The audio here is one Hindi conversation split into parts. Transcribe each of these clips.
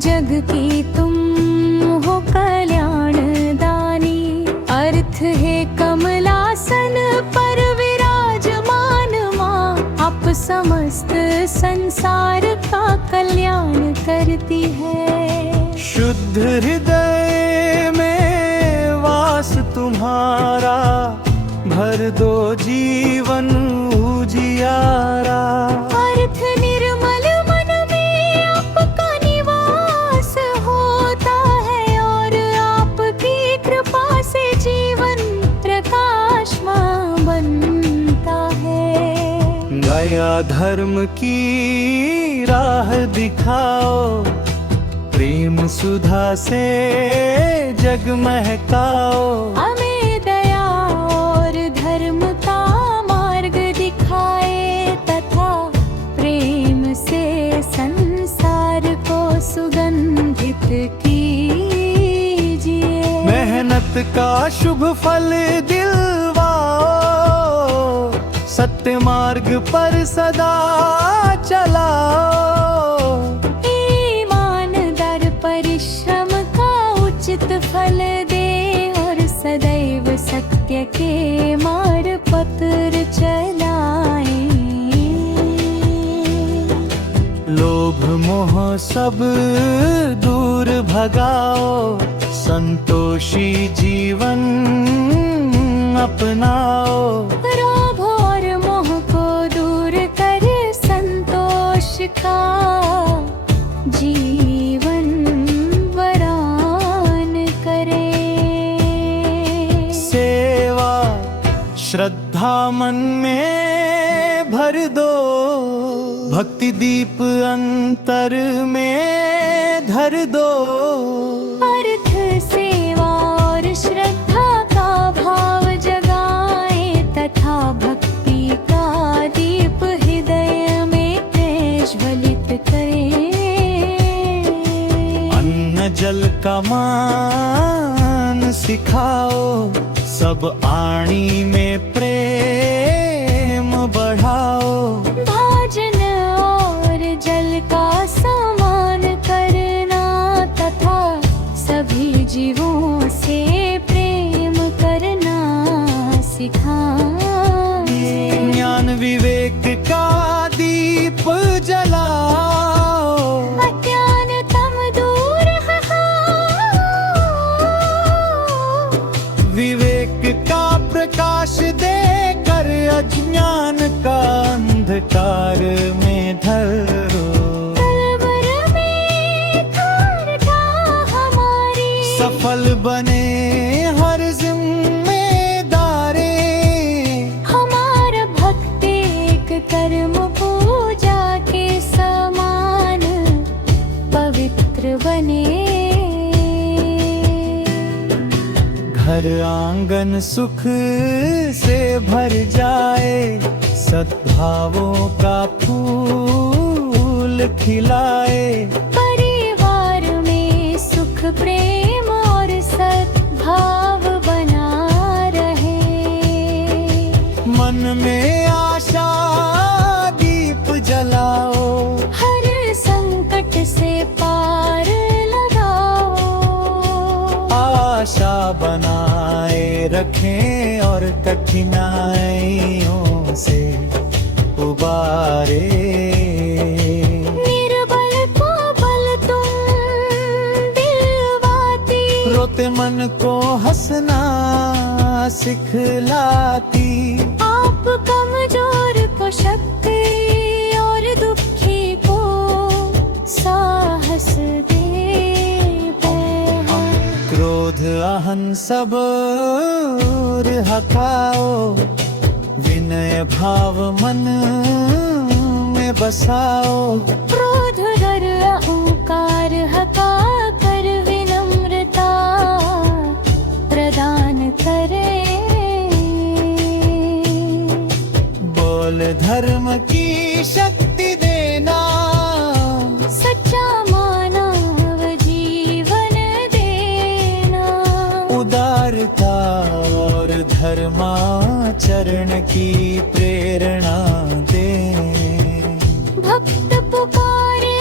जग की तुम हो कल्याण दानी, अर्थ है कमलासन पर विराजमान माँ। आप समस्त संसार का कल्याण करती है। शुद्ध हृदय में वास तुम्हारा, भर दो जीवन उजियारा। अर्थ निर्मल मन में आपका निवास होता है, और आपकी कृपा से जीवन प्रकाशमान बनता है। दया धर्म की राह दिखाओ, प्रेम सुधा से जग महकाओ। हमें दया और धर्म का मार्ग दिखाए, तथा प्रेम से संसार को सुगंधित कीजिए। मेहनत का शुभ फल दिलवाओ, सत्य मार्ग पर सदा चलाओ। ईमानदार परिश्रम का उचित फल दे, और सदैव सत्य के मार्ग पर चलाए। लोभ मोह सब दूर भगाओ, संतोषी जीवन अपनाओ। लोभ और मोह को दूर कर संतोष का जीवन वरान करे। सेवा श्रद्धा मन में भर दो, भक्ति दीप अंतर में धर दो। अर्थ सेवा और श्रद्धा का भाव जगाए, तथा भक्ति का दीप हृदय में प्रज्वलित करे। अन्न जल का मान सिखाओ, सब आणी में प्रेम बढ़ाओ। भाजन और जल का समान करना, तथा सभी जीवों से प्रेम करना सिखाए। ज्ञान विवेक का दीप जलाओ, अज्ञानतम दूर हटाओ। विवेक का प्रकाश देकर अज्ञान का अंधकार में धरो। कलवर में धारणा हमारी, सफल बने हर जिम्मेदारी। हमारा भक्ति एक कर्म पूजा के समान पवित्र बने। घर आंगन सुख से भर जाए, सद्भावों का फूल खिलाए। परिवार में सुख प्रेम और सद्भाव बना रहे। मन में आशा दीप जलाओ, हर संकट से पार लगाओ। आशा बनाए रखें और कठिनाइयों से उबारे। निर्बल को बल तुम दिलवाती, रोते मन को हंसना सिखलाती। आप कमजोर को शक्ति और दुखी को साहस देते हैं। क्रोध अहं सब हटाओ, विनय भाव मन में बसाओ। क्रोध डर अहंकार हटा कर विनम्रता प्रदान करे। बोल धर्म की शक्ति देना, सच्चा मानव जीवन देना। उदारता और धर्माचरण की प्रेरणा दे। भक्त पुकारे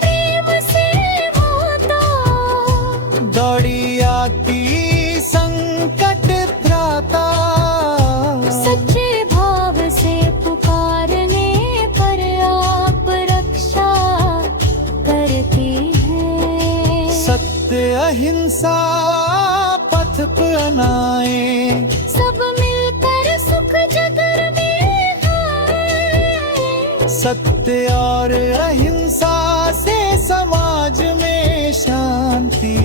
प्रेम से वो सत्य अहिंसा पथ अपनाए, सब मिलकर सुख जगर में खाए। सत्य और अहिंसा से समाज में शांति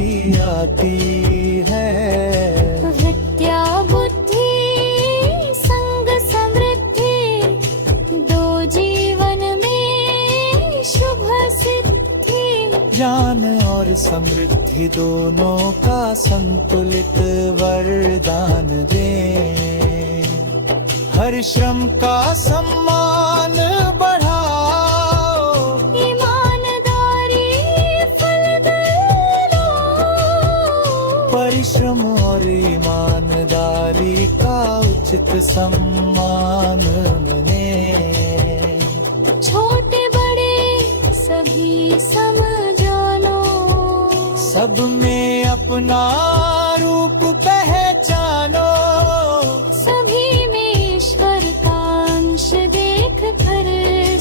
आती है। विद्या बुद्धि संग समृद्धि, दो जीवन में शुभ सिद्धि। ज्ञान और समृद्धि दोनों का संतुलित वरदान दे। हर श्रम का सम्मान बढ़ाओ, ईमानदारी फल दो। परिश्रम और ईमानदारी का उचित सम्मान मिले। छोटे बड़े सभी समझानो, सब में अपना रूप पहचानो। सभी में ईश्वर का अंश देख कर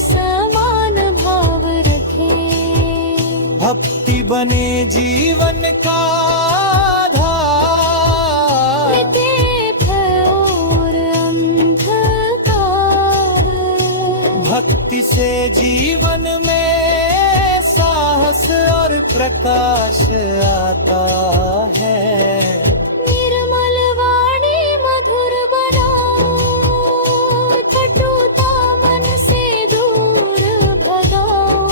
समान भाव रखे। भक्ति बने जीवन का आधार, मिटे घोर अंधकार। भक्ति से जीवन में साहस और प्रकाश आता है। निर्मल वाणी मधुर बनाओ, कटुता मन से दूर भगाओ।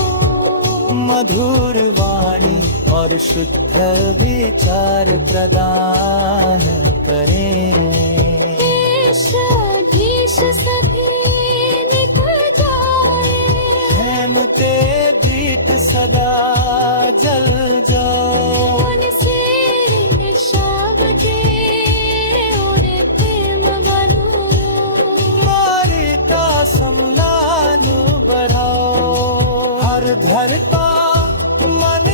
मधुर वाणी और शुद्ध विचार प्रदान करें। ईशाधीश सभी निकल जाए, हेमते दीट सदा जल जाओ। मन से शाबके और प्रेम बनो। मारिता सम्मान बढ़ाओ, हर धरता मन